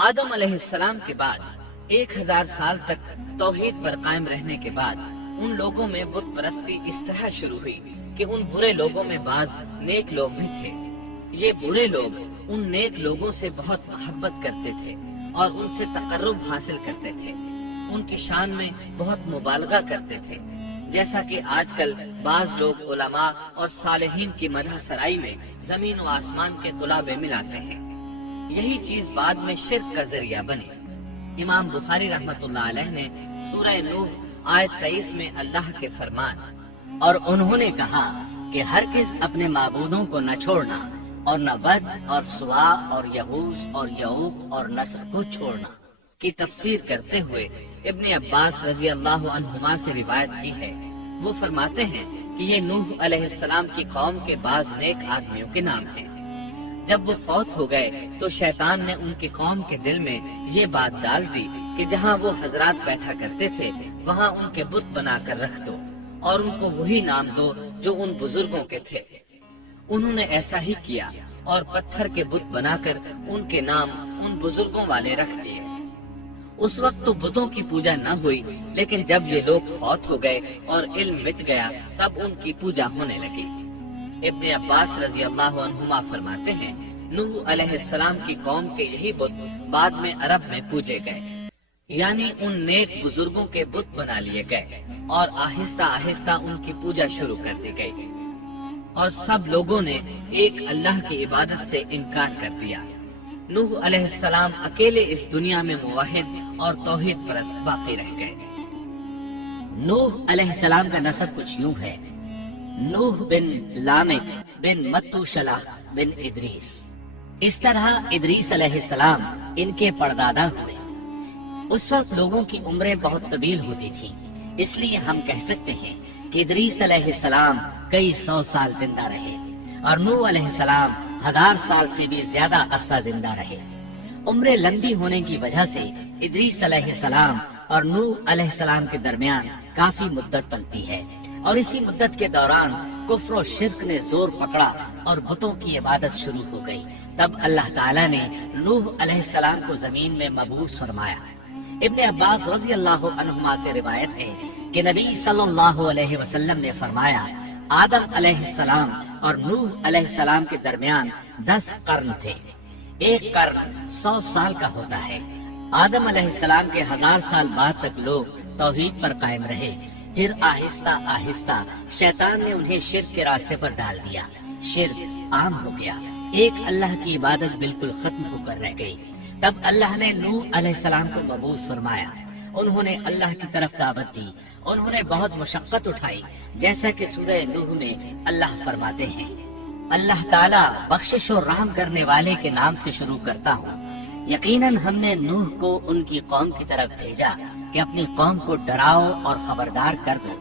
آدم علیہ السلام کے بعد 1000 سال تک توحید پر قائم رہنے کے بعد ان لوگوں میں بت پرستی اس طرح شروع ہوئی کہ ان برے لوگوں میں بعض نیک لوگ بھی تھے۔ یہ برے لوگ ان نیک لوگوں سے بہت محبت کرتے تھے اور ان سے تقرب حاصل کرتے تھے، ان کی شان میں بہت مبالغہ کرتے تھے، جیسا کہ آج کل بعض لوگ علماء اور صالحین کی مدح سرائی میں زمین و آسمان کے قلابے ملاتے ہیں۔ یہی چیز بعد میں شرک کا ذریعہ بنی۔ امام بخاری رحمۃ اللہ علیہ نے سورہ نوح آیت 23 میں اللہ کے فرمان اور انہوں نے کہا کہ ہرگز اپنے معبودوں کو نہ چھوڑنا اور نہ ود اور سوا اور یہوس اور یعوق اور نصر کو چھوڑنا کی تفسیر کرتے ہوئے ابن عباس رضی اللہ عنہما سے روایت کی ہے۔ وہ فرماتے ہیں کہ یہ نوح علیہ السلام کی قوم کے بعض نیک آدمیوں کے نام ہیں۔ جب وہ فوت ہو گئے تو شیطان نے ان کی قوم کے دل میں یہ بات ڈال دی کہ جہاں وہ حضرات بیٹھا کرتے تھے وہاں ان کے بت بنا کر رکھ دو اور ان کو وہی نام دو جو ان بزرگوں کے تھے۔ انہوں نے ایسا ہی کیا اور پتھر کے بت بنا کر ان کے نام ان بزرگوں والے رکھ دیے۔ اس وقت تو بتوں کی پوجا نہ ہوئی، لیکن جب یہ لوگ فوت ہو گئے اور علم مٹ گیا تب ان کی پوجا ہونے لگی۔ ابن عباس رضی اللہ عنہما فرماتے ہیں نوح علیہ السلام کی قوم کے یہی بت بعد میں عرب میں پوجے گئے، یعنی ان نیک بزرگوں کے بت بنا لیے گئے اور آہستہ آہستہ ان کی پوجا شروع کر دی گئی، اور سب لوگوں نے ایک اللہ کی عبادت سے انکار کر دیا۔ نوح علیہ السلام اکیلے اس دنیا میں موحد اور توحید پرست باقی رہ گئے۔ نوح علیہ السلام کا نسب کچھ یوں ہے: نوح بن لامک بن متو شلح بن ادریس۔ اس طرح ادریس علیہ السلام ان کے پردادا ہوئے۔ اس وقت لوگوں کی عمریں بہت طویل ہوتی تھی، اس لیے ہم کہہ سکتے ہیں کہ ادریس علیہ السلام کئی 100 سال زندہ رہے اور نوح علیہ السلام 1000 سال سے بھی زیادہ عرصہ زندہ رہے۔ عمریں لمبی ہونے کی وجہ سے ادریس علیہ السلام اور نوح علیہ السلام کے درمیان کافی مدت بنتی ہے، اور اسی مدت کے دوران کفر و شرک نے زور پکڑا اور بتوں کی عبادت شروع ہو گئی۔ تب اللہ تعالیٰ نے نوح علیہ السلام کو زمین میں مبعوث فرمایا۔ ابن عباس رضی اللہ عنہما سے روایت ہے کہ نبی صلی اللہ علیہ وسلم نے فرمایا آدم علیہ السلام اور نوح علیہ السلام کے درمیان 10 قرن تھے۔ ایک قرن 100 سال کا ہوتا ہے۔ آدم علیہ السلام کے 1000 سال بعد تک لوگ توحید پر قائم رہے، پھر آہستہ آہستہ شیطان نے انہیں شرک کے راستے پر ڈال دیا، شرک عام ہو گیا، ایک اللہ کی عبادت بالکل ختم ہو کر رہ گئی۔ تب اللہ نے نوح علیہ السلام کو مبعوث فرمایا، انہوں نے اللہ کی طرف دعوت دی، انہوں نے بہت مشقت اٹھائی، جیسا کہ سورہ نوح میں اللہ فرماتے ہیں اللہ تعالیٰ بخشش و رحم کرنے والے کے نام سے شروع کرتا ہوں۔ یقیناً ہم نے نوح کو ان کی قوم کی طرف بھیجا کہ اپنی قوم کو ڈراؤ اور خبردار کر دو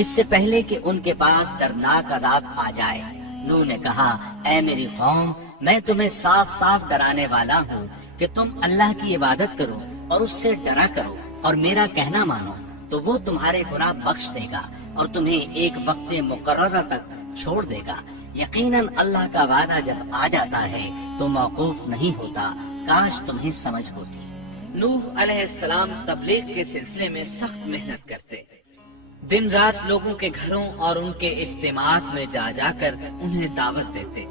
اس سے پہلے کہ ان کے پاس دردناک عذاب آ جائے۔ نوح نے کہا اے میری قوم، میں تمہیں صاف صاف ڈرانے والا ہوں کہ تم اللہ کی عبادت کرو اور اس سے ڈرا کرو اور میرا کہنا مانو، تو وہ تمہارے گناہ بخش دے گا اور تمہیں ایک وقت مقررہ تک چھوڑ دے گا۔ یقیناً اللہ کا وعدہ جب آ جاتا ہے تو موقوف نہیں ہوتا، کاش تمہیں سمجھ ہوتی۔ نوح علیہ السلام تبلیغ کے سلسلے میں سخت محنت کرتے، دن رات لوگوں کے گھروں اور ان کے اجتماعات میں جا جا کر انہیں دعوت دیتے۔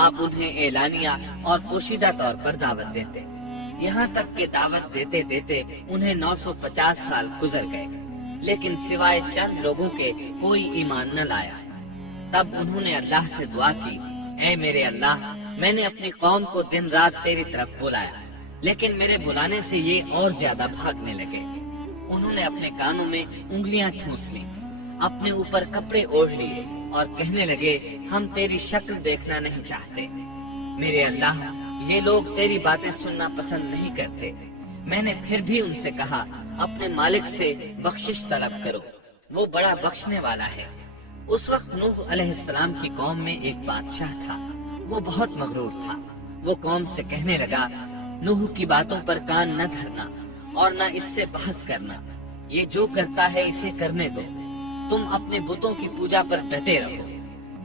آپ انہیں اعلانیہ اور پوشیدہ طور پر دعوت دیتے، یہاں تک کہ دعوت دیتے دیتے انہیں 950 سال گزر گئے، لیکن سوائے چند لوگوں کے کوئی ایمان نہ لایا۔ تب انہوں نے اللہ سے دعا کی اے میرے اللہ، میں نے اپنی قوم کو دن رات تیری طرف بلایا، لیکن میرے بلانے سے یہ اور زیادہ بھاگنے لگے۔ انہوں نے اپنے کانوں میں انگلیاں ٹھونس لی، اپنے اوپر کپڑے اوڑھ لیے اور کہنے لگے ہم تیری شکل دیکھنا نہیں چاہتے۔ میرے اللہ، یہ لوگ تیری باتیں سننا پسند نہیں کرتے۔ میں نے پھر بھی ان سے کہا اپنے مالک سے بخشش طلب کرو، وہ بڑا بخشنے والا ہے۔ اس وقت نوح علیہ السلام کی قوم میں ایک بادشاہ تھا، وہ بہت مغرور تھا۔ وہ قوم سے کہنے لگا نوح کی باتوں پر کان نہ دھرنا اور نہ اس سے بحث کرنا، یہ جو کرتا ہے اسے کرنے دو، تم اپنے بتوں کی پوجا پر ڈٹے رہو۔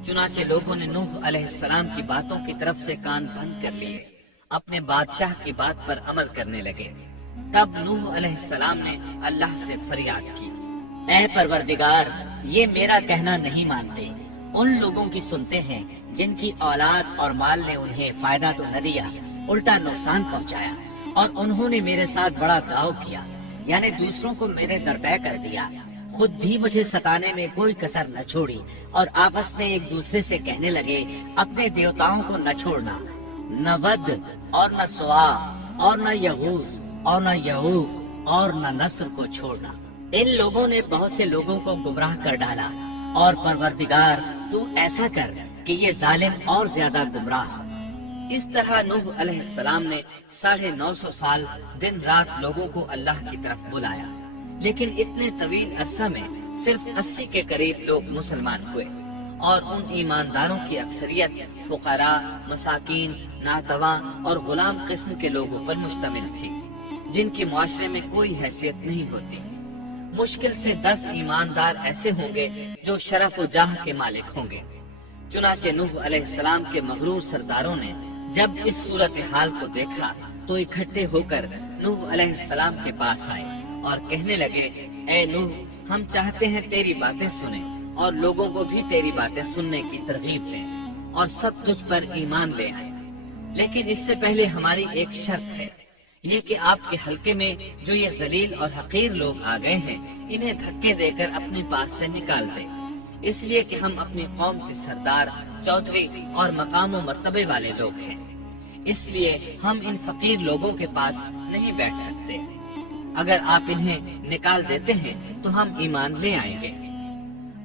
چنانچہ لوگوں نے نوح علیہ السلام کی باتوں کی طرف سے کان بند کر لیے اپنے بادشاہ کی بات پر عمل کرنے لگے۔ تب نوح علیہ السلام نے اللہ سے فریاد کی، اے پروردگار، یہ میرا کہنا نہیں مانتے، ان لوگوں کی سنتے ہیں جن کی اولاد اور مال نے انہیں فائدہ تو نہ دیا، الٹا نقصان پہنچایا، اور انہوں نے میرے ساتھ بڑا داؤ کیا، یعنی دوسروں کو میرے درپے کر دیا، خود بھی مجھے ستانے میں کوئی کسر نہ چھوڑی، اور آپس میں ایک دوسرے سے کہنے لگے اپنے دیوتاؤں کو نہ چھوڑنا، نہ ود اور نہ سوا اور نہ یغوث اور نہ یعوق اور نہ نصر کو چھوڑنا۔ ان لوگوں نے بہت سے لوگوں کو گمراہ کر ڈالا، اور پروردگار تو ایسا کر کہ یہ ظالم اور زیادہ گمراہ ہو۔ اس طرح نوح علیہ السلام نے 950 سال دن رات لوگوں کو اللہ کی طرف بلایا، لیکن اتنے طویل عرصہ میں صرف 80 کے قریب لوگ مسلمان ہوئے، اور ان ایمانداروں کی اکثریت فقراء، مساکین، ناتواں اور غلام قسم کے لوگوں پر مشتمل تھی، جن کی معاشرے میں کوئی حیثیت نہیں ہوتی۔ مشکل سے 10 ایماندار ایسے ہوں گے جو شرف و جاہ کے مالک ہوں گے۔ چنانچہ نوح علیہ السلام کے مغرور سرداروں نے جب اس صورتحال کو دیکھا تو اکٹھے ہو کر نوح علیہ السلام کے پاس آئے اور کہنے لگے، اے نوح، ہم چاہتے ہیں تیری باتیں سنیں اور لوگوں کو بھی تیری باتیں سننے کی ترغیب دیں اور سب تجھ پر ایمان لے آئیں، لیکن اس سے پہلے ہماری ایک شرط ہے، یہ کہ آپ کے حلقے میں جو یہ ذلیل اور حقیر لوگ آ گئے ہیں انہیں دھکے دے کر اپنے پاس سے نکال دیں، اس لیے کہ ہم اپنی قوم کے سردار، چودھری اور مقام و مرتبے والے لوگ ہیں، اس لیے ہم ان فقیر لوگوں کے پاس نہیں بیٹھ سکتے۔ اگر آپ انہیں نکال دیتے ہیں تو ہم ایمان لے آئیں گے۔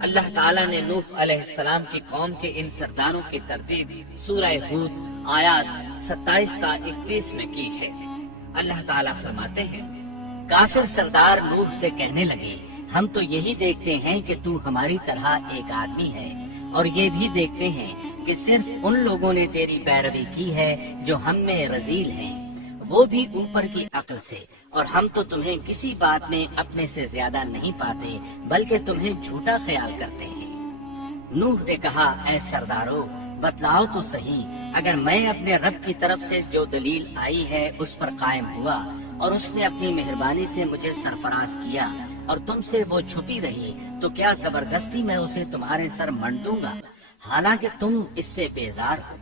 اللہ تعالیٰ نے نوح علیہ السلام کی قوم کے ان سرداروں کی تردید سورہ ہود آیات 27 تا 31 میں کی ہے۔ اللہ تعالیٰ فرماتے ہیں، کافر سردار نوح سے کہنے لگے ہم تو یہی دیکھتے ہیں کہ تو ہماری طرح ایک آدمی ہے، اور یہ بھی دیکھتے ہیں کہ صرف ان لوگوں نے تیری پیروی کی ہے جو ہم میں رذیل ہیں، وہ بھی اوپر کی عقل سے، اور ہم تو تمہیں کسی بات میں اپنے سے زیادہ نہیں پاتے بلکہ تمہیں جھوٹا خیال کرتے ہیں۔ نوح نے کہا، اے سردارو، بتلاؤ تو صحیح، اگر میں اپنے رب کی طرف سے جو دلیل آئی ہے اس پر قائم ہوا اور اس نے اپنی مہربانی سے مجھے سرفراز کیا اور تم سے وہ چھپی رہی، تو کیا زبردستی میں اسے تمہارے سر منڈ دوں گا، حالانکہ تم اس سے بیزار ہو۔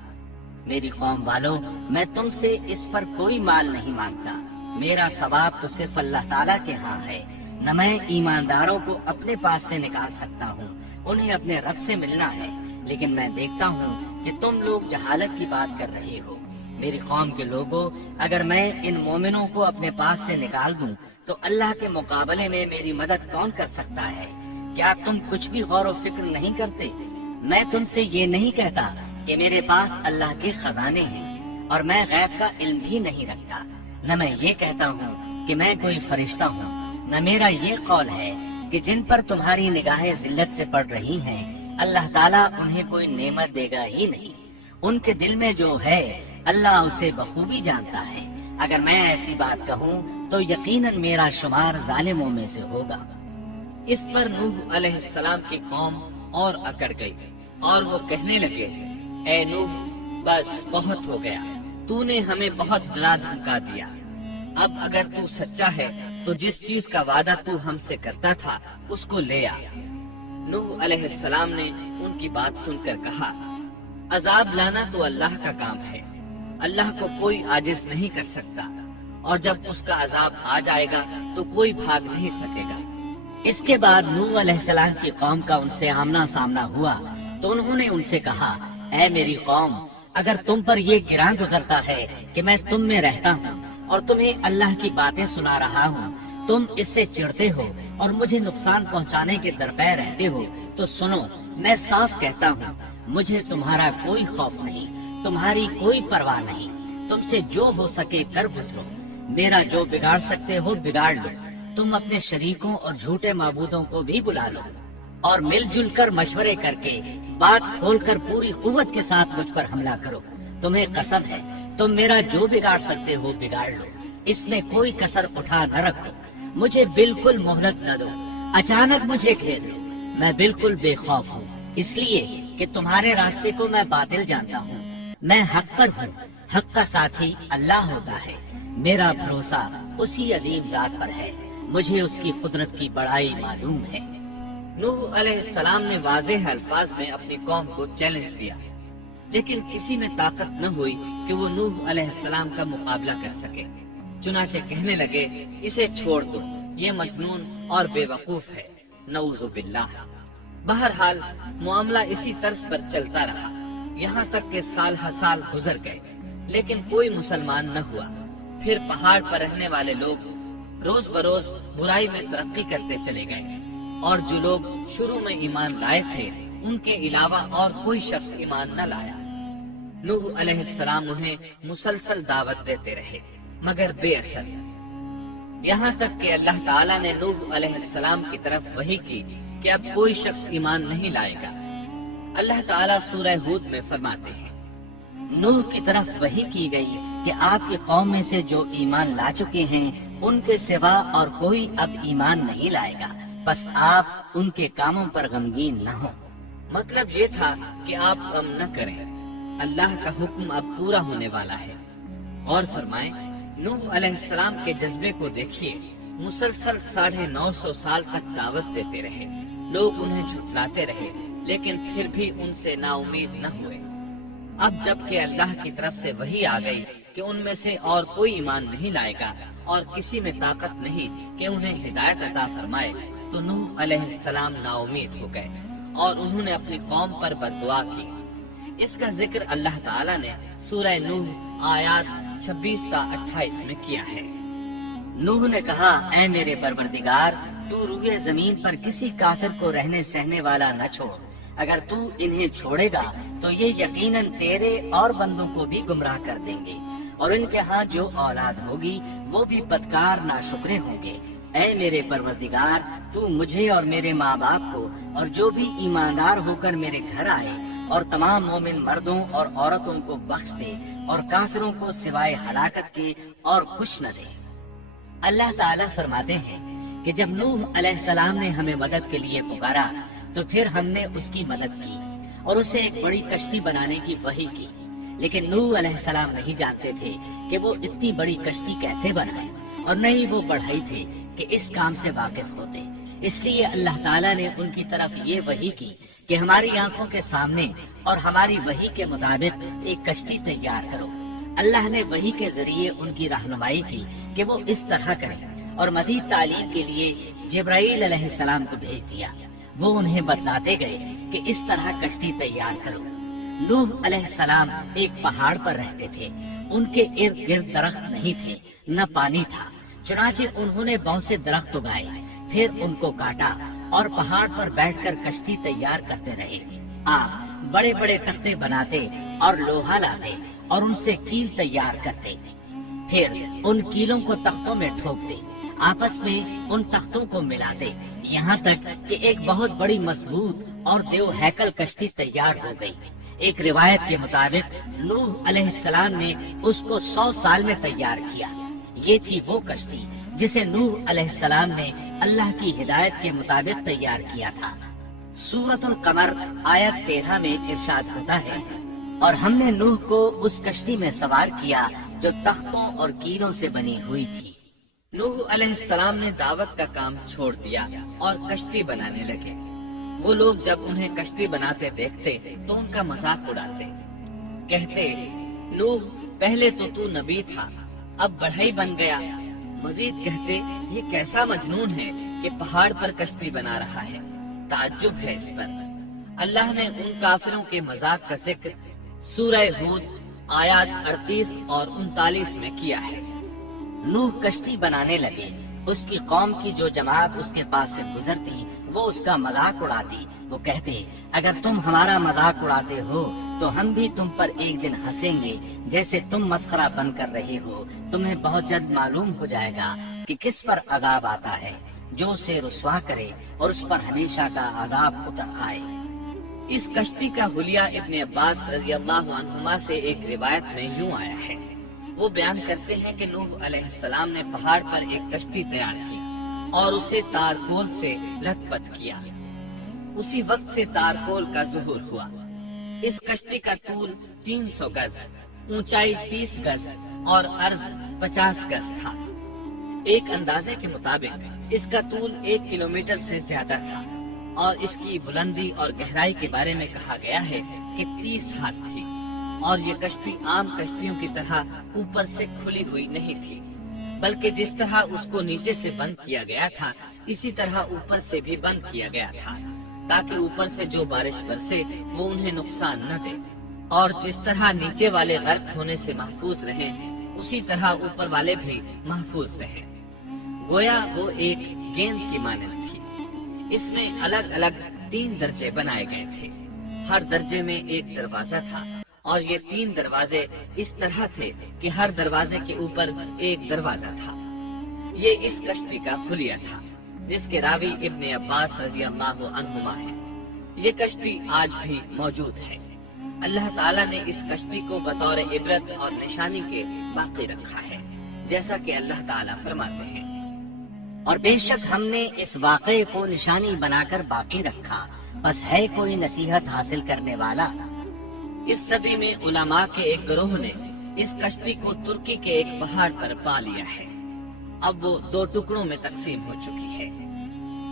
میری قوم والو، میں تم سے اس پر کوئی مال نہیں مانگتا، میرا ثواب تو صرف اللہ تعالیٰ کے ہاں ہے، نہ میں ایمانداروں کو اپنے پاس سے نکال سکتا ہوں، انہیں اپنے رب سے ملنا ہے، لیکن میں دیکھتا ہوں کہ تم لوگ جہالت کی بات کر رہے ہو۔ میری قوم کے لوگوں، اگر میں ان مومنوں کو اپنے پاس سے نکال دوں تو اللہ کے مقابلے میں میری مدد کون کر سکتا ہے؟ کیا تم کچھ بھی غور و فکر نہیں کرتے؟ میں تم سے یہ نہیں کہتا کہ میرے پاس اللہ کے خزانے ہیں اور میں غیب کا علم بھی نہیں رکھتا، نہ میں یہ کہتا ہوں کہ میں کوئی فرشتہ ہوں، نہ میرا یہ قول ہے کہ جن پر تمہاری نگاہیں ذلت سے پڑ رہی ہیں اللہ تعالیٰ انہیں کوئی نعمت دے گا ہی نہیں، ان کے دل میں جو ہے اللہ اسے بخوبی جانتا ہے۔ اگر میں ایسی بات کہوں تو یقیناً میرا شمار ظالموں میں سے ہوگا۔ اس پر نوح علیہ السلام کی قوم اور اکڑ گئی اور وہ کہنے لگے، اے نوح، بس بہت ہو گیا، تو نے ہمیں بہت ڈرا دھمکا دیا، اب اگر تو سچا ہے تو جس چیز کا وعدہ تو ہم سے کرتا تھا اس کو لے آ۔ نوح علیہ السلام نے ان کی بات سن کر کہا، عذاب لانا تو اللہ کا کام ہے، اللہ کو کوئی عاجز نہیں کر سکتا، اور جب اس کا عذاب آ جائے گا تو کوئی بھاگ نہیں سکے گا۔ اس کے بعد نوح علیہ السلام کی قوم کا ان سے آمنا سامنا ہوا تو انہوں نے ان سے کہا، اے میری قوم، اگر تم پر یہ گراں گزرتا ہے کہ میں تم میں رہتا ہوں اور تمہیں اللہ کی باتیں سنا رہا ہوں، تم اس سے چڑھتے ہو اور مجھے نقصان پہنچانے کے درپے رہتے ہو، تو سنو، میں صاف کہتا ہوں، مجھے تمہارا کوئی خوف نہیں، تمہاری کوئی پرواہ نہیں، تم سے جو ہو سکے کر گزرو، میرا جو بگاڑ سکتے ہو بگاڑ لو، تم اپنے شریکوں اور جھوٹے معبودوں کو بھی بلا لو اور مل جل کر مشورے کر کے بات کھول کر پوری قوت کے ساتھ مجھ پر حملہ کرو، تمہیں قسم ہے تم میرا جو بگاڑ سکتے ہو بگاڑ لو، اس میں کوئی کسر اٹھا نہ رکھو، مجھے بالکل مہلت نہ دو، اچانک مجھے گھیر لو، میں بالکل بے خوف ہوں، اس لیے کہ تمہارے راستے کو میں باطل جانتا ہوں، میں حق پر ہوں، حق کا ساتھی اللہ ہوتا ہے، میرا بھروسہ اسی عظیم ذات پر ہے، مجھے اس کی قدرت کی بڑائی معلوم ہے۔ نوح علیہ السلام نے واضح الفاظ میں اپنی قوم کو چیلنج دیا، لیکن کسی میں طاقت نہ ہوئی کہ وہ نوح علیہ السلام کا مقابلہ کر سکے۔ چنانچہ کہنے لگے، اسے چھوڑ دو، یہ مجنون اور بے وقوف ہے، نعوذ باللہ۔ بہرحال معاملہ اسی طرز پر چلتا رہا، یہاں تک کہ سال ہر سال گزر گئے، لیکن کوئی مسلمان نہ ہوا۔ پھر پہاڑ پر رہنے والے لوگ روز بروز برائی میں ترقی کرتے چلے گئے، اور جو لوگ شروع میں ایمان لائے تھے ان کے علاوہ اور کوئی شخص ایمان نہ لایا۔ نوح علیہ السلام انہیں مسلسل دعوت دیتے رہے مگر بے اثر، یہاں تک کہ اللہ تعالیٰ نے نوح علیہ السلام کی طرف وحی کی کہ اب کوئی شخص ایمان نہیں لائے گا۔ اللہ تعالیٰ سورہ ہود میں فرماتے ہیں، نوح کی طرف وحی کی گئی کہ آپ کی قوم میں سے جو ایمان لا چکے ہیں ان کے سوا اور کوئی اب ایمان نہیں لائے گا، بس آپ ان کے کاموں پر غمگین نہ ہوں۔ مطلب یہ تھا کہ آپ غم نہ کریں، اللہ کا حکم اب پورا ہونے والا ہے۔ غور فرمائیں، نوح علیہ السلام کے جذبے کو دیکھیے، مسلسل 950 سال تک دعوت دیتے رہے، لوگ انہیں جھٹلاتے رہے، لیکن پھر بھی ان سے نا امید نہ ہوئے۔ اب جب کہ اللہ کی طرف سے وحی آ گئی کہ ان میں سے اور کوئی ایمان نہیں لائے گا اور کسی میں طاقت نہیں کہ انہیں ہدایت عطا فرمائے، تو نوح علیہ السلام نا امید ہو گئے اور انہوں نے اپنی قوم پر بد دعا کی۔ اس کا ذکر اللہ تعالیٰ نے سورہ نوح آیات 26 تا 28 میں کیا ہے۔ نوح نے کہا، اے میرے پروردگار، تو روئے زمین پر کسی کافر کو رہنے سہنے والا نہ چھوڑ، اگر تو انہیں چھوڑے گا تو یہ یقیناً تیرے اور بندوں کو بھی گمراہ کر دیں گے، اور ان کے ہاں جو اولاد ہوگی وہ بھی بدکار ناشکرے ہوں گے۔ اے میرے پروردگار، تو مجھے اور میرے ماں باپ کو اور جو بھی ایماندار ہو کر میرے گھر آئے اور تمام مومن مردوں اور عورتوں کو بخش دے، اور کافروں کو سوائے ہلاکت کے اور کچھ نہ دے۔ اللہ تعالیٰ فرماتے ہیں کہ جب نوح علیہ السلام نے ہمیں مدد کے لیے پکارا تو پھر ہم نے اس کی مدد کی اور اسے ایک بڑی کشتی بنانے کی وحی کی، لیکن نوح علیہ السلام نہیں جانتے تھے کہ وہ اتنی بڑی کشتی کیسے بنائے، اور نہ ہی وہ بڑھئی تھے کہ اس کام سے واقف ہوتے۔ اس لیے اللہ تعالیٰ نے ان کی طرف یہ وحی کی کہ ہماری آنکھوں کے سامنے اور ہماری وحی کے مطابق ایک کشتی تیار کرو۔ اللہ نے وحی کے ذریعے ان کی رہنمائی کی کہ وہ اس طرح کریں، اور مزید تعلیم کے لیے جبرائیل علیہ السلام کو بھیج دیا۔ وہ انہیں بتلاتے گئے کہ اس طرح کشتی تیار کرو۔ نوح علیہ السلام ایک پہاڑ پر رہتے تھے، ان کے ارد گرد درخت نہیں تھے، نہ پانی تھا، چنانچہ انہوں نے بہت سے درخت اگائے، پھر ان کو کاٹا اور پہاڑ پر بیٹھ کر کشتی تیار کرتے رہے۔ آپ بڑے بڑے تختے بناتے اور لوہا لاتے اور ان سے کیل تیار کرتے، پھر ان کیلوں کو تختوں میں ٹھوکتے، آپس میں ان تختوں کو ملاتے، یہاں تک کہ ایک بہت بڑی مضبوط اور دیو ہیکل کشتی تیار ہو گئی۔ ایک روایت کے مطابق نوح علیہ السلام نے اس کو 100 سال میں تیار کیا۔ یہ تھی وہ کشتی جسے نوح علیہ السلام نے اللہ کی ہدایت کے مطابق تیار کیا تھا۔ سورۃ القمر آیت 13 میں ارشاد ہوتا ہے، اور ہم نے نوح کو اس کشتی میں سوار کیا جو تختوں اور کیلوں سے بنی ہوئی تھی۔ نوح علیہ السلام نے دعوت کا کام چھوڑ دیا اور کشتی بنانے لگے۔ وہ لوگ جب انہیں کشتی بناتے دیکھتے تو ان کا مذاق اڑاتے، کہتے، نوح پہلے تو نبی تھا، اب بڑھئی بن گیا۔ مزید کہتے، یہ کیسا مجنون ہے کہ پہاڑ پر کشتی بنا رہا ہے، تعجب ہے اس پر۔ اللہ نے ان کافروں کے مذاق کا ذکر سورہ ہود آیات 38 اور 39 میں کیا ہے۔ نوح کشتی بنانے لگے، اس کی قوم کی جو جماعت اس کے پاس سے گزرتی وہ اس کا مذاق اڑاتی۔ وہ کہتے، اگر تم ہمارا مذاق اڑاتے ہو تو ہم بھی تم پر ایک دن ہنسیں گے، جیسے تم مسخرہ بن کر رہے ہو۔ تمہیں بہت جلد معلوم ہو جائے گا کہ کس پر عذاب آتا ہے، جو اسے رسوا کرے اور اس پر ہمیشہ کا عذاب اتر آئے۔ اس کشتی کا حلیہ ابن عباس رضی اللہ عنہما سے ایک روایت میں یوں آیا ہے۔ وہ بیان کرتے ہیں کہ نوح علیہ السلام نے پہاڑ پر ایک کشتی تیار کی اور اسے تارکول سے لت پت کیا۔ اسی وقت سے تارکول کا ظہور ہوا۔ اس کشتی کا طول 300 گز، اونچائی 30 گز اور عرض 50 گز تھا۔ ایک اندازے کے مطابق اس کا طول 1 کلومیٹر سے زیادہ تھا اور اس کی بلندی اور گہرائی کے بارے میں کہا گیا ہے کہ 30 ہاتھ تھی، اور یہ کشتی عام کشتیوں کی طرح اوپر سے کھلی ہوئی نہیں تھی، بلکہ جس طرح اس کو نیچے سے بند کیا گیا تھا اسی طرح اوپر سے بھی بند کیا گیا تھا، تاکہ اوپر سے جو بارش برسے وہ انہیں نقصان نہ دے، اور جس طرح نیچے والے غرق ہونے سے محفوظ رہیں اسی طرح اوپر والے بھی محفوظ رہیں۔ گویا وہ ایک گیند کی مانند تھی۔ اس میں الگ الگ 3 درجے بنائے گئے تھے، ہر درجے میں ایک دروازہ تھا، اور یہ 3 دروازے اس طرح تھے کہ ہر دروازے کے اوپر ایک دروازہ تھا۔ یہ اس کشتی کا حلیہ تھا، جس کے راوی ابن عباس رضی اللہ عنہما ہے۔ یہ کشتی آج بھی موجود ہے۔ اللہ تعالیٰ نے اس کشتی کو بطور عبرت اور نشانی کے باقی رکھا ہے، جیسا کہ اللہ تعالیٰ فرماتے ہیں، اور بے شک ہم نے اس واقعے کو نشانی بنا کر باقی رکھا، بس ہے کوئی نصیحت حاصل کرنے والا۔ اس صدی میں علماء کے ایک گروہ نے اس کشتی کو ترکی کے ایک پہاڑ پر پا لیا ہے۔ اب وہ 2 ٹکڑوں میں تقسیم ہو چکی ہے۔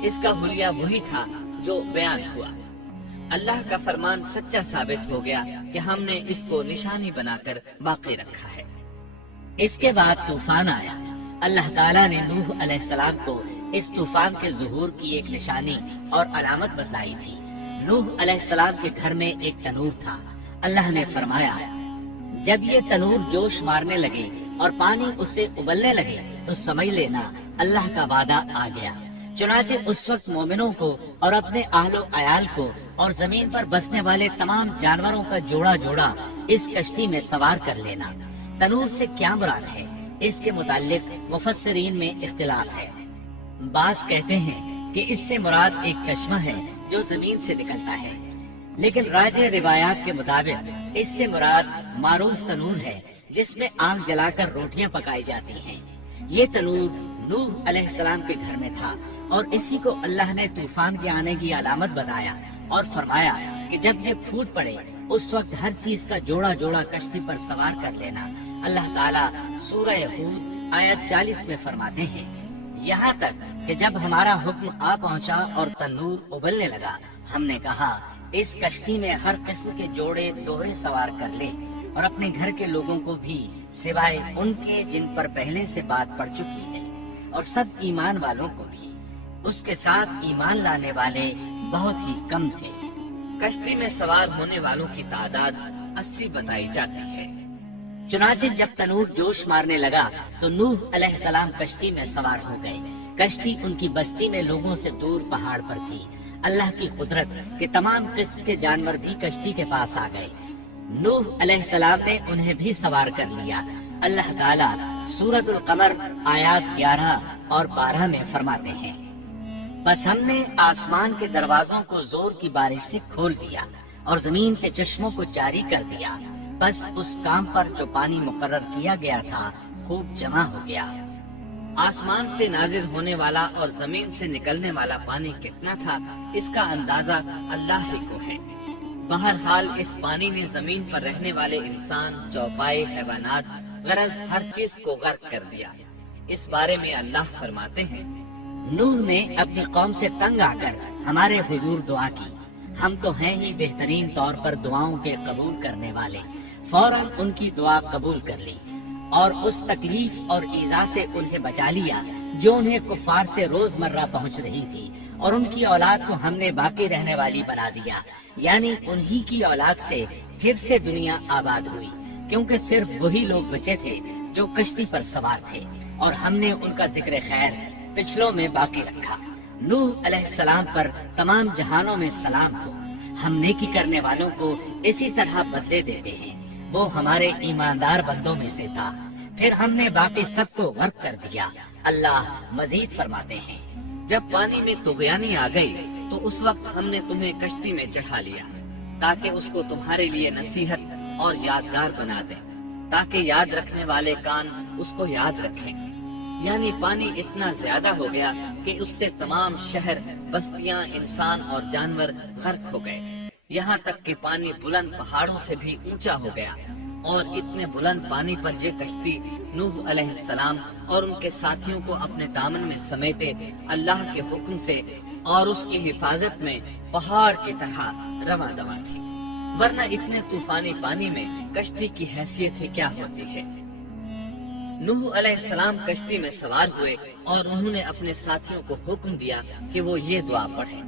اس کا حلیہ وہی تھا جو بیان ہوا۔ اللہ کا فرمان سچا ثابت ہو گیا کہ ہم نے اس کو نشانی بنا کر باقی رکھا ہے۔ اس کے بعد طوفان آیا۔ اللہ تعالیٰ نے نوح علیہ السلام کو اس طوفان کے ظہور کی ایک نشانی اور علامت بتلائی تھی۔ نوح علیہ السلام کے گھر میں ایک تنور تھا۔ اللہ نے فرمایا، جب یہ تنور جوش مارنے لگے اور پانی اس سے ابلنے لگے تو سمجھ لینا اللہ کا وعدہ آ گیا۔ چنانچہ اس وقت مومنوں کو اور اپنے اہل و عیال کو اور زمین پر بسنے والے تمام جانوروں کا جوڑا جوڑا اس کشتی میں سوار کر لینا۔ تنور سے کیا مراد ہے، اس کے متعلق مفسرین میں اختلاف ہے۔ بعض کہتے ہیں کہ اس سے مراد ایک چشمہ ہے جو زمین سے نکلتا ہے، لیکن راجح روایات کے مطابق اس سے مراد معروف تنور ہے جس میں آگ جلا کر روٹیاں پکائی جاتی ہیں۔ یہ تنور نوح علیہ السلام کے گھر میں تھا، اور اسی کو اللہ نے طوفان کے آنے کی علامت بتایا اور فرمایا کہ جب یہ پھوٹ پڑے اس وقت ہر چیز کا جوڑا جوڑا کشتی پر سوار کر لینا۔ اللہ تعالیٰ سورہ ہود آیت 40 میں فرماتے ہیں، یہاں تک کہ جب ہمارا حکم آ پہنچا اور تنور ابلنے لگا، ہم نے کہا اس کشتی میں ہر قسم کے جوڑے دوہرے سوار کر لے، اور اپنے گھر کے لوگوں کو بھی سوائے ان کے جن پر پہلے سے بات پڑ چکی ہے، اور سب ایمان والوں کو بھی۔ اس کے ساتھ ایمان لانے والے بہت ہی کم تھے۔ کشتی میں سوار ہونے والوں کی تعداد 80 بتائی جاتی ہے۔ چنانچہ جب تنور جوش مارنے لگا تو نوح علیہ السلام کشتی میں سوار ہو گئے۔ کشتی ان کی بستی میں لوگوں سے دور پہاڑ پر تھی۔ اللہ کی قدرت کہ تمام قسم کے جانور بھی کشتی کے پاس آ گئے۔ نوح علیہ السلام نے انہیں بھی سوار کر لیا۔ اللہ تعالیٰ سورۃ القمر آیات 11 اور 12 میں فرماتے ہیں، بس ہم نے آسمان کے دروازوں کو زور کی بارش سے کھول دیا اور زمین کے چشموں کو جاری کر دیا، بس اس کام پر جو پانی مقرر کیا گیا تھا خوب جمع ہو گیا۔ آسمان سے نازل ہونے والا اور زمین سے نکلنے والا پانی کتنا تھا، اس کا اندازہ اللہ ہی کو ہے۔ بہرحال اس پانی نے زمین پر رہنے والے انسان، چوپائے، حیوانات، غرض ہر چیز کو غرق کر دیا۔ اس بارے میں اللہ فرماتے ہیں، نوح نے اپنی قوم سے تنگ آ کر ہمارے حضور دعا کی، ہم تو ہیں ہی بہترین طور پر دعاؤں کے قبول کرنے والے۔ فوراً ان کی دعا قبول کر لی اور اس تکلیف اور ایذا سے انہیں بچا لیا جو انہیں کفار سے روزمرہ پہنچ رہی تھی، اور ان کی اولاد کو ہم نے باقی رہنے والی بنا دیا، یعنی انہی کی اولاد سے پھر سے دنیا آباد ہوئی، کیونکہ صرف وہی لوگ بچے تھے جو کشتی پر سوار تھے، اور ہم نے ان کا ذکر خیر پچھلوں میں باقی رکھا۔ نوح علیہ السلام پر تمام جہانوں میں سلام ہو۔ ہم نیکی کرنے والوں کو اسی طرح بدلے دیتے ہیں، وہ ہمارے ایماندار بندوں میں سے تھا، پھر ہم نے باقی سب کو غرق کر دیا۔ اللہ مزید فرماتے ہیں، جب پانی میں طغیانی آ گئی تو اس وقت ہم نے تمہیں کشتی میں چڑھا لیا تاکہ اس کو تمہارے لیے نصیحت اور یادگار بنا دیں، تاکہ یاد رکھنے والے کان اس کو یاد رکھیں۔ یعنی پانی اتنا زیادہ ہو گیا کہ اس سے تمام شہر، بستیاں، انسان اور جانور غرق ہو گئے، یہاں تک کہ پانی بلند پہاڑوں سے بھی اونچا ہو گیا۔ اور اتنے بلند پانی پر یہ کشتی نوح علیہ السلام اور ان کے ساتھیوں کو اپنے دامن میں سمیٹے اللہ کے حکم سے اور اس کی حفاظت میں پہاڑ کی طرح رواں دواں تھی، ورنہ اتنے طوفانی پانی میں کشتی کی حیثیت ہی کیا ہوتی ہے۔ نوح علیہ السلام کشتی میں سوار ہوئے اور انہوں نے اپنے ساتھیوں کو حکم دیا کہ وہ یہ دعا پڑھیں،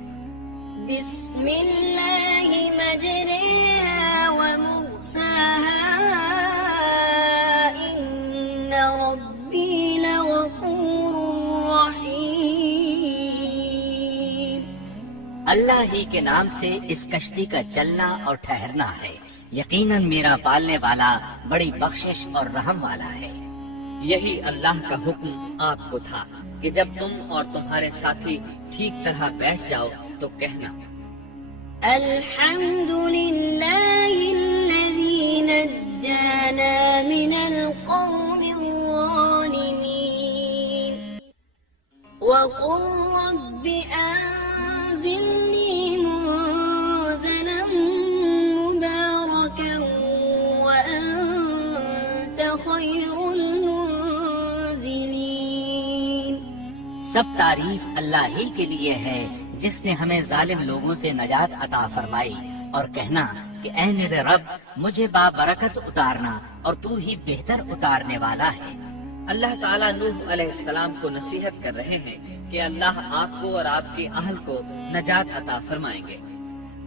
بسم اللہ مجریہا ومرساہا ان ربی لغفور رحیم۔ اللہ ہی کے نام سے اس کشتی کا چلنا اور ٹھہرنا ہے، یقیناً میرا پالنے والا بڑی بخشش اور رحم والا ہے۔ یہی اللہ کا حکم آپ کو تھا کہ جب تم اور تمہارے ساتھی ٹھیک طرح بیٹھ جاؤ تو کہنا، الحمد للہ الذی نجانا من القوم الظالمین وقل رب انزلنی منزلا مبارکا وانت خیر سب تعریف اللہ ہی کے لیے ہے جس نے ہمیں ظالم لوگوں سے نجات عطا فرمائی، اور کہنا کہ اے میرے رب مجھے بابرکت اتارنا اور تو ہی بہتر اتارنے والا ہے۔ اللہ تعالیٰ نوح علیہ السلام کو نصیحت کر رہے ہیں کہ اللہ آپ کو اور آپ کے اہل کو نجات عطا فرمائیں گے۔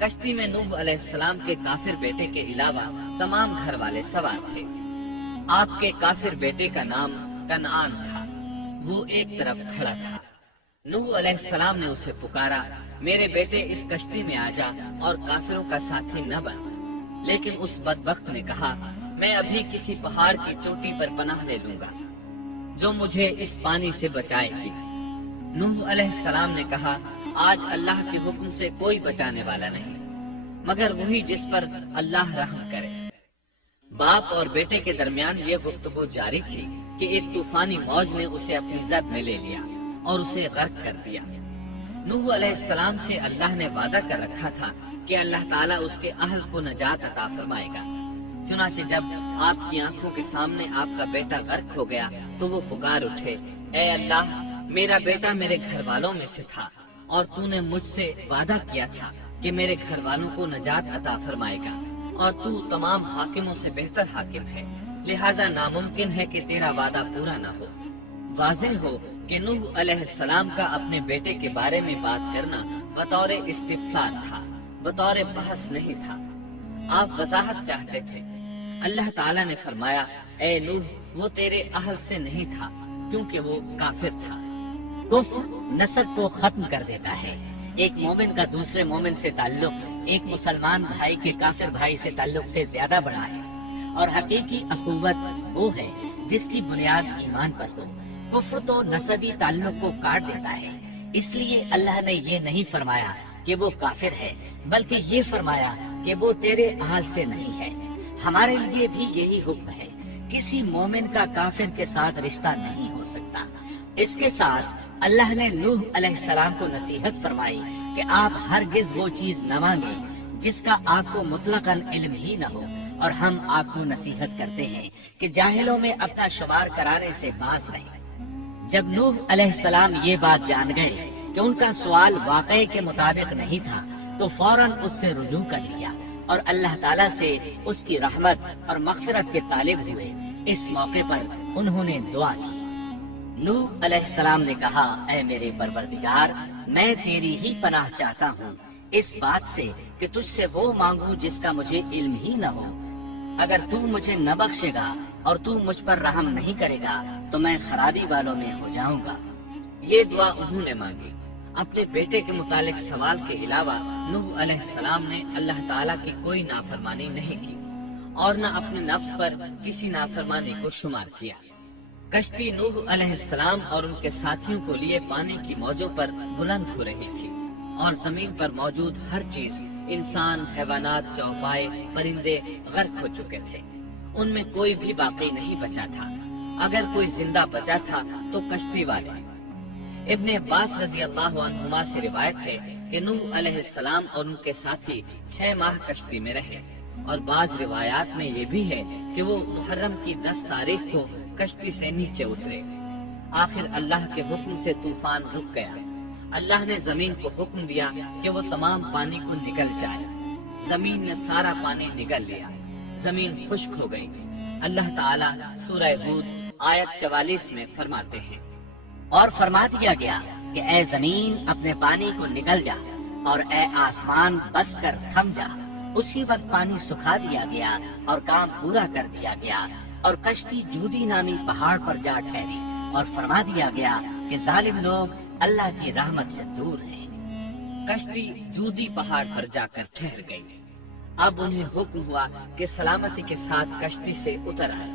کشتی میں نوح علیہ السلام کے کافر بیٹے کے علاوہ تمام گھر والے سوار تھے۔ آپ کے کافر بیٹے کا نام کنعان تھا، وہ ایک طرف کھڑا تھا۔ نوح علیہ السلام نے اسے پکارا، میرے بیٹے اس کشتی میں آ جا اور کافروں کا ساتھی نہ بن، لیکن اس بدبخت نے کہا، میں ابھی کسی پہاڑ کی چوٹی پر پناہ لے لوں گا جو مجھے اس پانی سے بچائے گی۔ نوح علیہ السلام نے کہا، آج اللہ کے حکم سے کوئی بچانے والا نہیں مگر وہی جس پر اللہ رحم کرے۔ باپ اور بیٹے کے درمیان یہ گفتگو جاری تھی کہ ایک طوفانی موج نے اسے اپنی زد میں لے لیا اور اسے غرق کر دیا۔ نوح علیہ السلام سے اللہ نے وعدہ کر رکھا تھا کہ اللہ تعالیٰ اس کے اہل کو نجات عطا فرمائے گا۔ چنانچہ جب آپ کی آنکھوں کے سامنے آپ کا بیٹا غرق ہو گیا تو وہ پکار اٹھے، اے اللہ، میرا بیٹا میرے گھر والوں میں سے تھا اور تو نے مجھ سے وعدہ کیا تھا کہ میرے گھر والوں کو نجات عطا فرمائے گا، اور تو تمام حاکموں سے بہتر حاکم ہے، لہٰذا ناممکن ہے کہ تیرا وعدہ پورا نہ ہو۔ واضح ہو کہ نوح علیہ السلام کا اپنے بیٹے کے بارے میں بات کرنا بطور استفسار تھا، بطور بحث نہیں تھا۔ آپ وضاحت چاہتے تھے۔ اللہ تعالیٰ نے فرمایا، اے نوح، وہ تیرے اہل سے نہیں تھا کیونکہ وہ کافر تھا۔ کفر نسب کو ختم کر دیتا ہے۔ ایک مومن کا دوسرے مومن سے تعلق ایک مسلمان بھائی کے کافر بھائی سے تعلق سے زیادہ بڑا ہے، اور حقیقی اخوت وہ ہے جس کی بنیاد ایمان پر ہو۔ کفر تو نسبی تعلق کو کاٹ دیتا ہے، اس لیے اللہ نے یہ نہیں فرمایا کہ وہ کافر ہے، بلکہ یہ فرمایا کہ وہ تیرے اہل سے نہیں ہے۔ ہمارے لیے بھی یہی حکم ہے، کسی مومن کا کافر کے ساتھ رشتہ نہیں ہو سکتا۔ اس کے ساتھ اللہ نے نوح علیہ السلام کو نصیحت فرمائی کہ آپ ہرگز وہ چیز نہ مانگیں جس کا آپ کو مطلقاً علم ہی نہ ہو، اور ہم آپ کو نصیحت کرتے ہیں کہ جاہلوں میں اپنا شمار کرانے سے باز رہیں۔ جب نوح علیہ السلام یہ بات جان گئے کہ ان کا سوال واقعے کے مطابق نہیں تھا تو فوراً اس سے رجوع کر لیا اور اللہ تعالیٰ سے اس کی رحمت اور مغفرت کے طالب ہوئے۔ اس موقع پر انہوں نے دعا کی۔ نوح علیہ السلام نے کہا، اے میرے پروردگار، میں تیری ہی پناہ چاہتا ہوں اس بات سے کہ تجھ سے وہ مانگوں جس کا مجھے علم ہی نہ ہو۔ اگر تو مجھے نہ بخشے گا اور تو مجھ پر رحم نہیں کرے گا تو میں خرابی والوں میں ہو جاؤں گا۔ یہ دعا انہوں نے مانگی۔ اپنے بیٹے کے متعلق سوال کے علاوہ نوح علیہ السلام نے اللہ تعالیٰ کی کوئی نافرمانی نہیں کی اور نہ اپنے نفس پر کسی نافرمانی کو شمار کیا۔ کشتی نوح علیہ السلام اور ان کے ساتھیوں کو لیے پانی کی موجوں پر بلند ہو رہی تھی، اور زمین پر موجود ہر چیز، انسان، حیوانات، چوپائے، پرندے غرق ہو چکے تھے۔ ان میں کوئی بھی باقی نہیں بچا تھا۔ اگر کوئی زندہ بچا تھا تو کشتی والے۔ ابن عباس رضی اللہ عنہما سے روایت ہے کہ نوح علیہ السلام اور ان کے ساتھی 6 ماہ کشتی میں رہے۔ اور بعض روایات میں یہ بھی ہے کہ وہ محرم کی 10 تاریخ کو کشتی سے نیچے اترے۔ آخر اللہ کے حکم سے طوفان رک گیا۔ اللہ نے زمین کو حکم دیا کہ وہ تمام پانی کو نگل جائے۔ زمین نے سارا پانی نگل لیا، زمین خشک ہو گئی۔ اللہ تعالیٰ سورہ ہود آیت 44 میں فرماتے ہیں، اور فرما دیا گیا کہ اے زمین اپنے پانی کو نگل جا، اور اے آسمان بس کر تھم جا۔ اسی وقت پانی سکھا دیا گیا اور کام پورا کر دیا گیا، اور کشتی جودی نامی پہاڑ پر جا ٹھہری، اور فرما دیا گیا کہ ظالم لوگ اللہ کی رحمت سے دور ہیں۔ کشتی جودی پہاڑ پر جا کر ٹھہر گئی۔ اب انہیں حکم ہوا کہ سلامتی کے ساتھ کشتی سے اتر آئے۔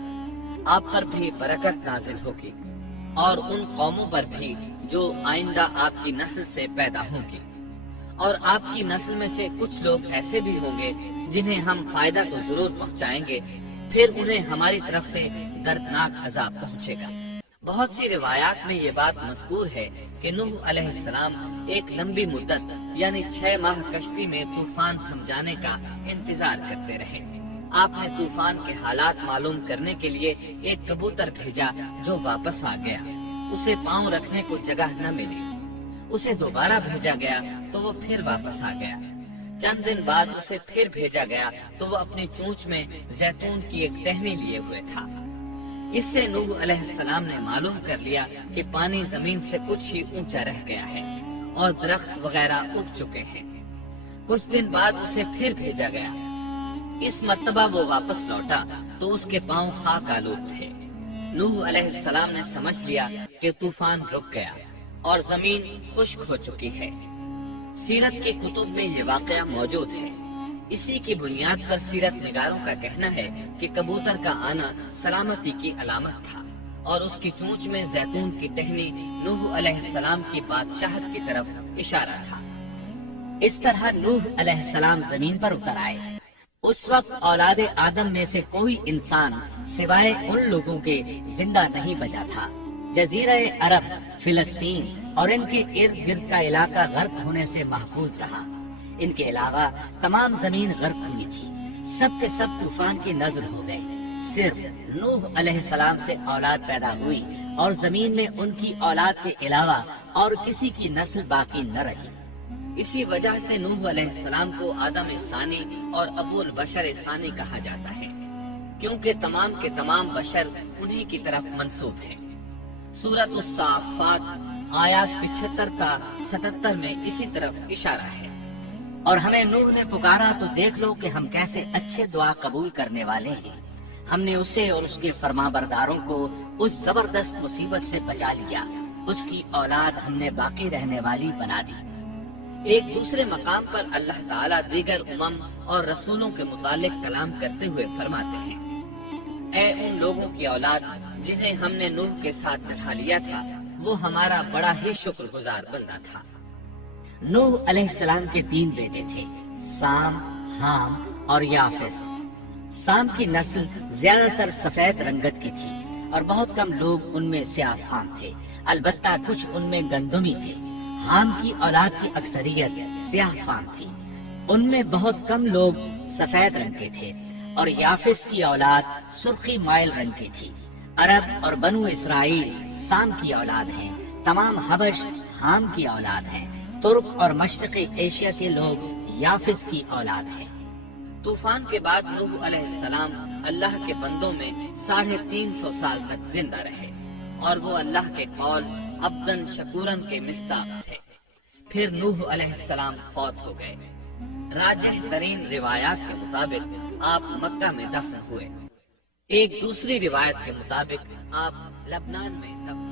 آپ پر بھی برکت نازل ہوگی اور ان قوموں پر بھی جو آئندہ آپ کی نسل سے پیدا ہوں گی، اور آپ کی نسل میں سے کچھ لوگ ایسے بھی ہوں گے جنہیں ہم فائدہ تو ضرور پہنچائیں گے، پھر انہیں ہماری طرف سے دردناک عذاب پہنچے گا۔ بہت سی روایات میں یہ بات مذکور ہے کہ نوح علیہ السلام ایک لمبی مدت یعنی 6 ماہ کشتی میں طوفان تھم جانے کا انتظار کرتے رہے۔ آپ نے طوفان کے حالات معلوم کرنے کے لیے ایک کبوتر بھیجا جو واپس آ گیا۔ اسے پاؤں رکھنے کو جگہ نہ ملی۔ اسے دوبارہ بھیجا گیا تو وہ پھر واپس آ گیا۔ چند دن بعد اسے پھر بھیجا گیا تو وہ اپنی چونچ میں زیتون کی ایک ٹہنی لیے ہوئے تھا۔ اس سے نوح علیہ السلام نے معلوم کر لیا کہ پانی زمین سے کچھ ہی اونچا رہ گیا ہے اور درخت وغیرہ اگ چکے ہیں۔ کچھ دن بعد اسے پھر بھیجا گیا۔ اس مرتبہ وہ واپس لوٹا تو اس کے پاؤں خاک آلود تھے۔ نوح علیہ السلام نے سمجھ لیا کہ طوفان رک گیا اور زمین خشک ہو چکی ہے۔ سیرت کی کتب میں یہ واقعہ موجود ہے۔ اسی کی بنیاد پر سیرت نگاروں کا کہنا ہے کہ کبوتر کا آنا سلامتی کی علامت تھا، اور اس کی چونچ میں زیتون کی ٹہنی نوح علیہ السلام کی بادشاہت کی طرف اشارہ تھا۔ اس طرح نوح علیہ السلام زمین پر اتر آئے۔ اس وقت اولاد آدم میں سے کوئی انسان سوائے ان لوگوں کے زندہ نہیں بچا تھا۔ جزیرہ عرب، فلسطین اور ان کے ارد گرد کا علاقہ غرق ہونے سے محفوظ رہا۔ ان کے علاوہ تمام زمین غرق ہوئی تھی۔ سب کے سب طوفان کی نظر ہو گئے۔ صرف نوح علیہ السلام سے اولاد پیدا ہوئی، اور زمین میں ان کی اولاد کے علاوہ اور کسی کی نسل باقی نہ رہی۔ اسی وجہ سے نوح علیہ السلام کو آدم ثانی اور ابو البشر ثانی کہا جاتا ہے، کیونکہ تمام کے تمام بشر انہی کی طرف منسوب ہیں۔ سورۃ الصافات آیات 75 تا 77 میں اسی طرف اشارہ ہے۔ اور ہمیں نوح نے پکارا تو دیکھ لو کہ ہم کیسے اچھے دعا قبول کرنے والے ہیں۔ ہم نے اسے اور اس کے فرمانبرداروں کو اس زبردست مصیبت سے بچا لیا۔ اس کی اولاد ہم نے باقی رہنے والی بنا دی۔ ایک دوسرے مقام پر اللہ تعالیٰ دیگر امم اور رسولوں کے متعلق کلام کرتے ہوئے فرماتے ہیں، اے ان لوگوں کی اولاد جنہیں ہم نے نوح کے ساتھ چڑھا لیا تھا، وہ ہمارا بڑا ہی شکر گزار بندہ تھا۔ نوح علیہ السلام کے 3 بیٹے تھے، سام، حام اور یافس۔ سام کی نسل زیادہ تر سفید رنگت کی تھی، اور بہت کم لوگ ان میں سیاہ فام تھے، البتہ کچھ ان میں گندمی تھے۔ حام کی اولاد کی اکثریت سیاہ فام تھی، ان میں بہت کم لوگ سفید رنگ کے تھے، اور یافس کی اولاد سرخی مائل رنگ کی تھی۔ عرب اور بنو اسرائیل سام کی اولاد ہیں، تمام حبش حام کی اولاد ہیں، ترک اور مشرقی ایشیا کے لوگ یافس کی اولاد ہیں۔ طوفان کے بعد نوح علیہ السلام اللہ کے بندوں میں 350 سال تک زندہ رہے، اور وہ اللہ کے قول عبدن شکورن کے مصداق تھے۔ پھر نوح علیہ السلام فوت ہو گئے۔ راجح ترین روایات کے مطابق آپ مکہ میں دفن ہوئے۔ ایک دوسری روایت کے مطابق آپ لبنان میں دفن